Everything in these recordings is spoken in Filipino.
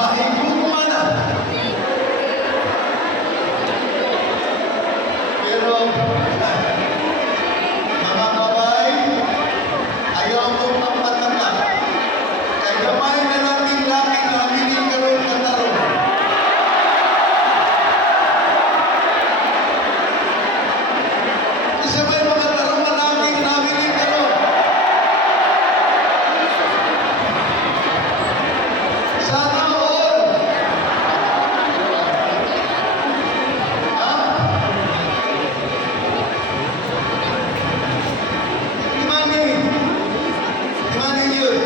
mahigugma na. Pero, mga babay, ayaw mo magpataka. Kaya gamay na natin laki na minikaroon ka na ron. Isa ba yung mga tarungan natin na minikaroon? Sana all! Ha? Imani yun.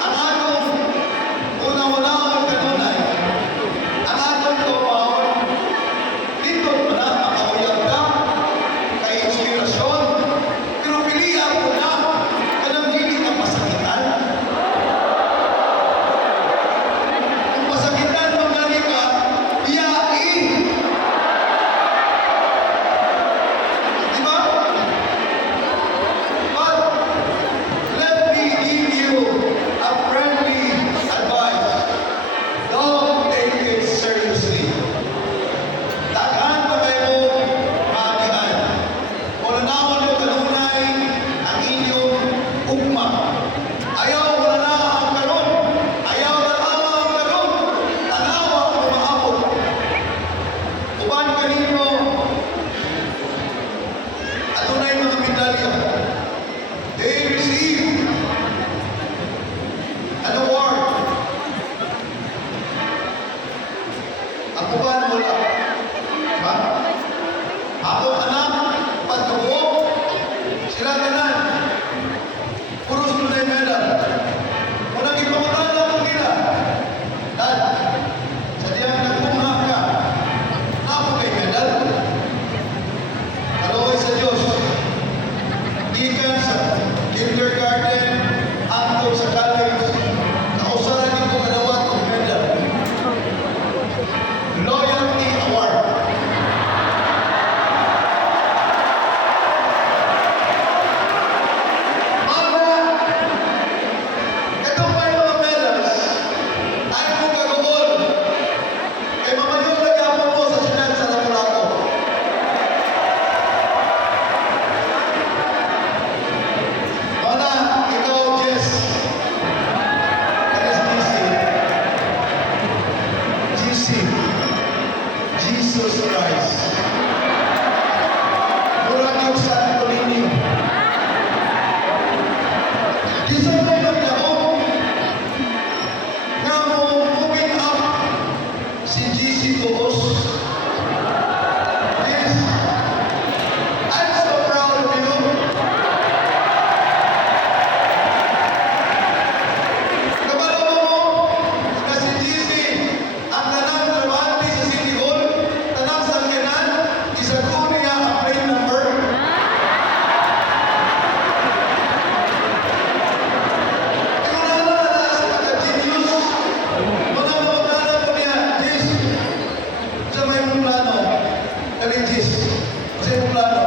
Ang atong unang-unang kanunay, ang atong tumaon, dito mo na makauyag ka, kay inspirasyon, pero pilihan mo na, kanang dili ka masakitan. Kung masakitan mo na ka, iyain. Di ba? But let me give you a friendly advice. Don't take it seriously. Daghan pa kayo maagihan. Kung naman mo kanunay ang inyong ugma. Ayaw wala na ang karon. Ayaw na ang karon. Tanawa ang maabot. Uban kaninyo, adunay mga medalya. They receive an award. Ako ba wala? Diba? Ako anak, patubo, sila tanan. Puro sunay medal. Unang ipangutala ko nila. Dad, sa diyang nagpunga ka, ako kay medal. Alaway sa Diyos. Gikan sa kindergarten, hangtod sa college, kausaran din ko kadawat og medal. Loyalty Award. Mga, ito pa yung mga medals, ay ko kagoon. Kay mamayon lagi ako mo sa sinan sa Lapu-Lapu. Mana, ikaw, Jess. That is GC. Jesus Christ. Murag yung Santo Niño. Isa na yung naglaong nga mo moving up si GC Tuos. Yes. I'm so proud of you. Kabalo mo na si GC ang tanang trabante sa City Hall, tanang sangyanan, isa ko niya ang plate number. Ikaw na naman na sa taga-genius. Mga magkana ko niya, Jis, sa may mong plano. Kali Jis, sa mong plano.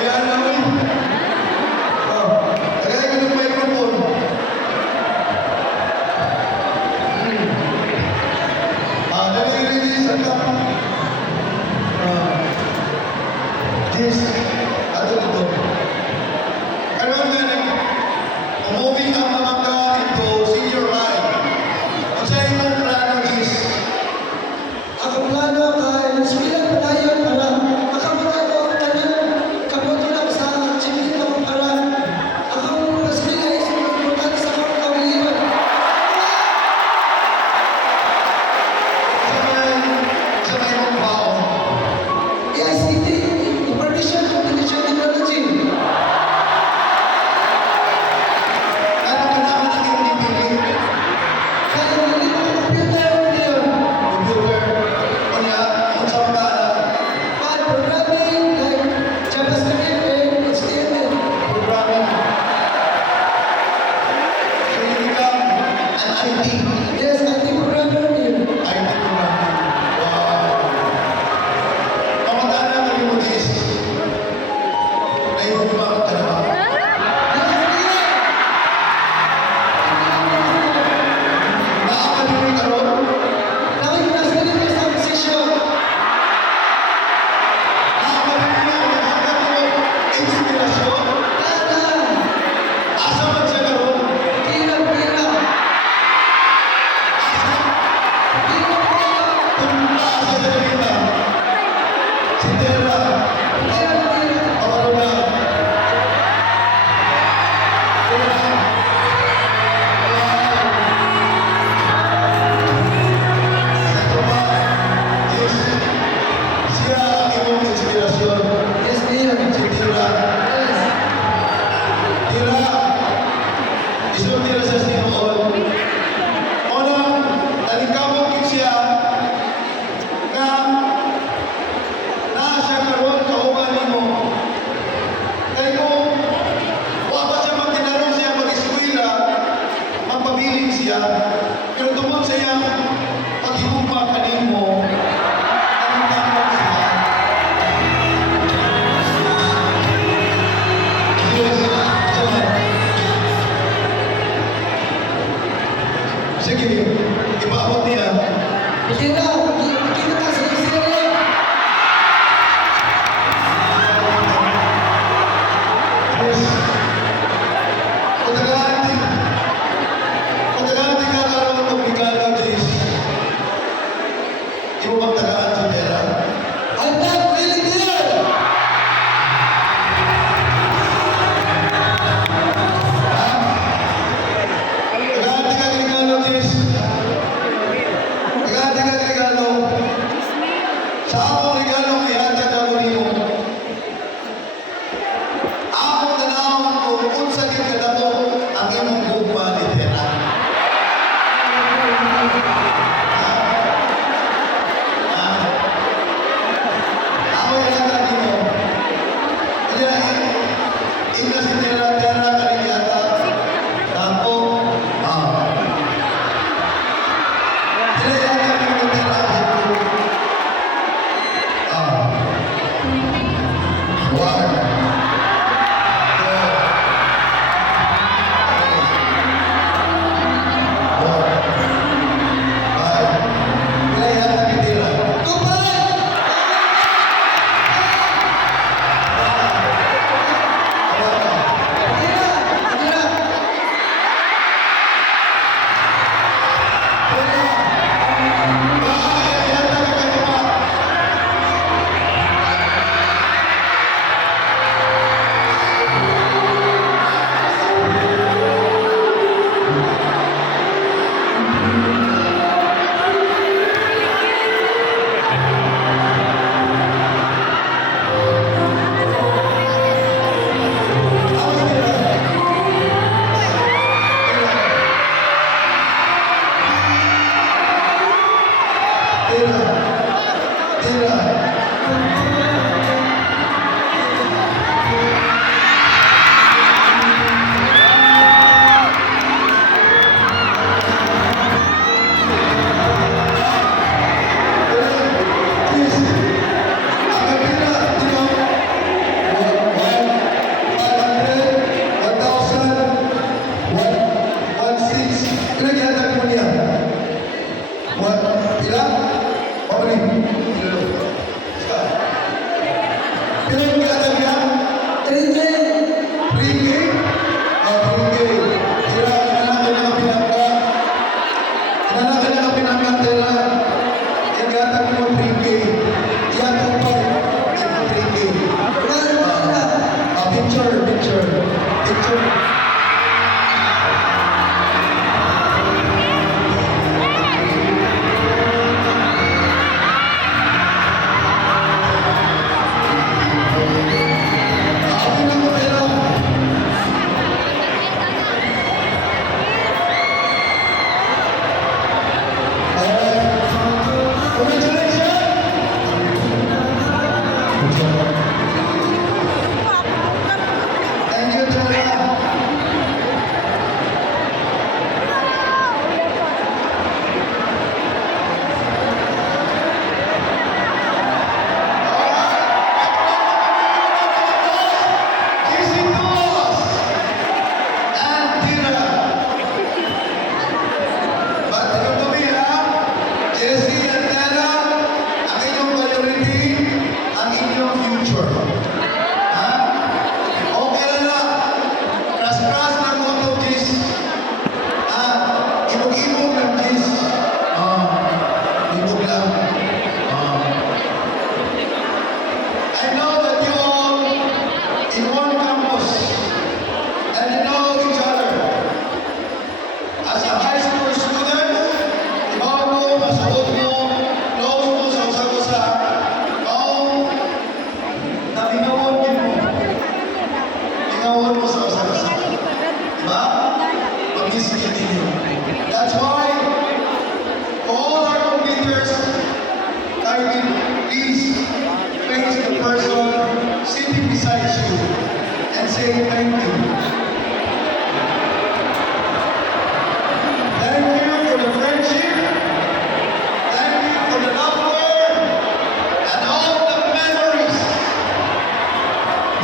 Ayan na mo. Tagay ko ng microphone. Dali-release ang kap. Jis, ato ito. Karoon nga moving up naman ka into senior high. Ang sa inyong plano, Jis? Ako plano kay nagsilang padayon para makamata ko ang tanan kapatulad sa chimito para akong nagsilang is magputan sa akong kauliwan. Sa may mong baon. AICT, supervision ko ugma ka na ba? Nakakalimutan ka ron? Nakita sa nila sa posisyon. Nakakalimutan ka na mo inspirasyon? Kada, Asa man siya karon? pira-pira. Pira-pira. Punta sa dalita. Si Tera, Pira-pira. awalo na.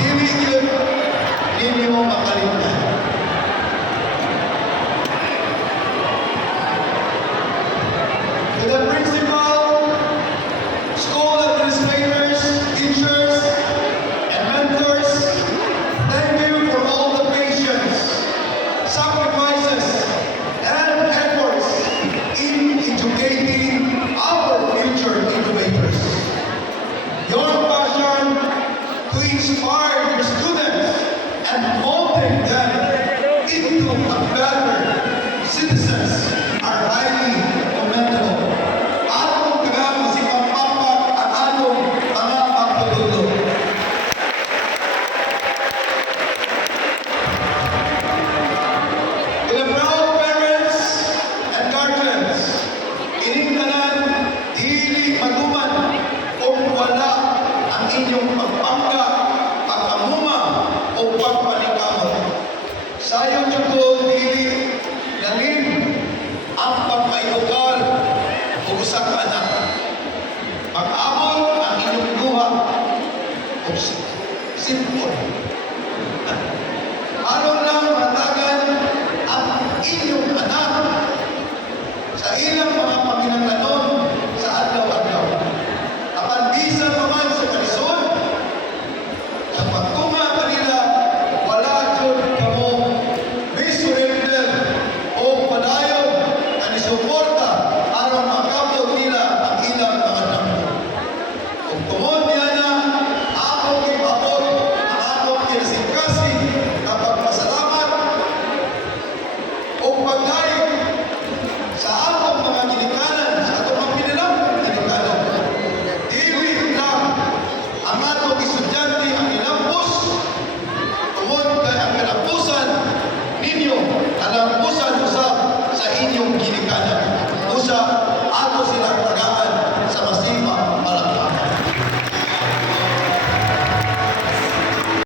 dili yun ninyo makalimtan. To the principal, school administrators, teachers, and mentors, thank you for all the patience, sacrifices, and efforts in educating our future innovators. Your passion to inspire your students and molding them into a better citizens are highly commendable. Atong taga masipagpapak ang atong mga pagtutulog. To the proud parents and guardians, ining tanan dili maduman kung wala ang inyong pagpangga, pag-amuma o pagpalikamot. Sayong jud dili lalim ang pagpaidukar o usa ka anak. Pag-abot ang inyong duha o simple. Aron lang matagan ang inyong anak sa ilang mga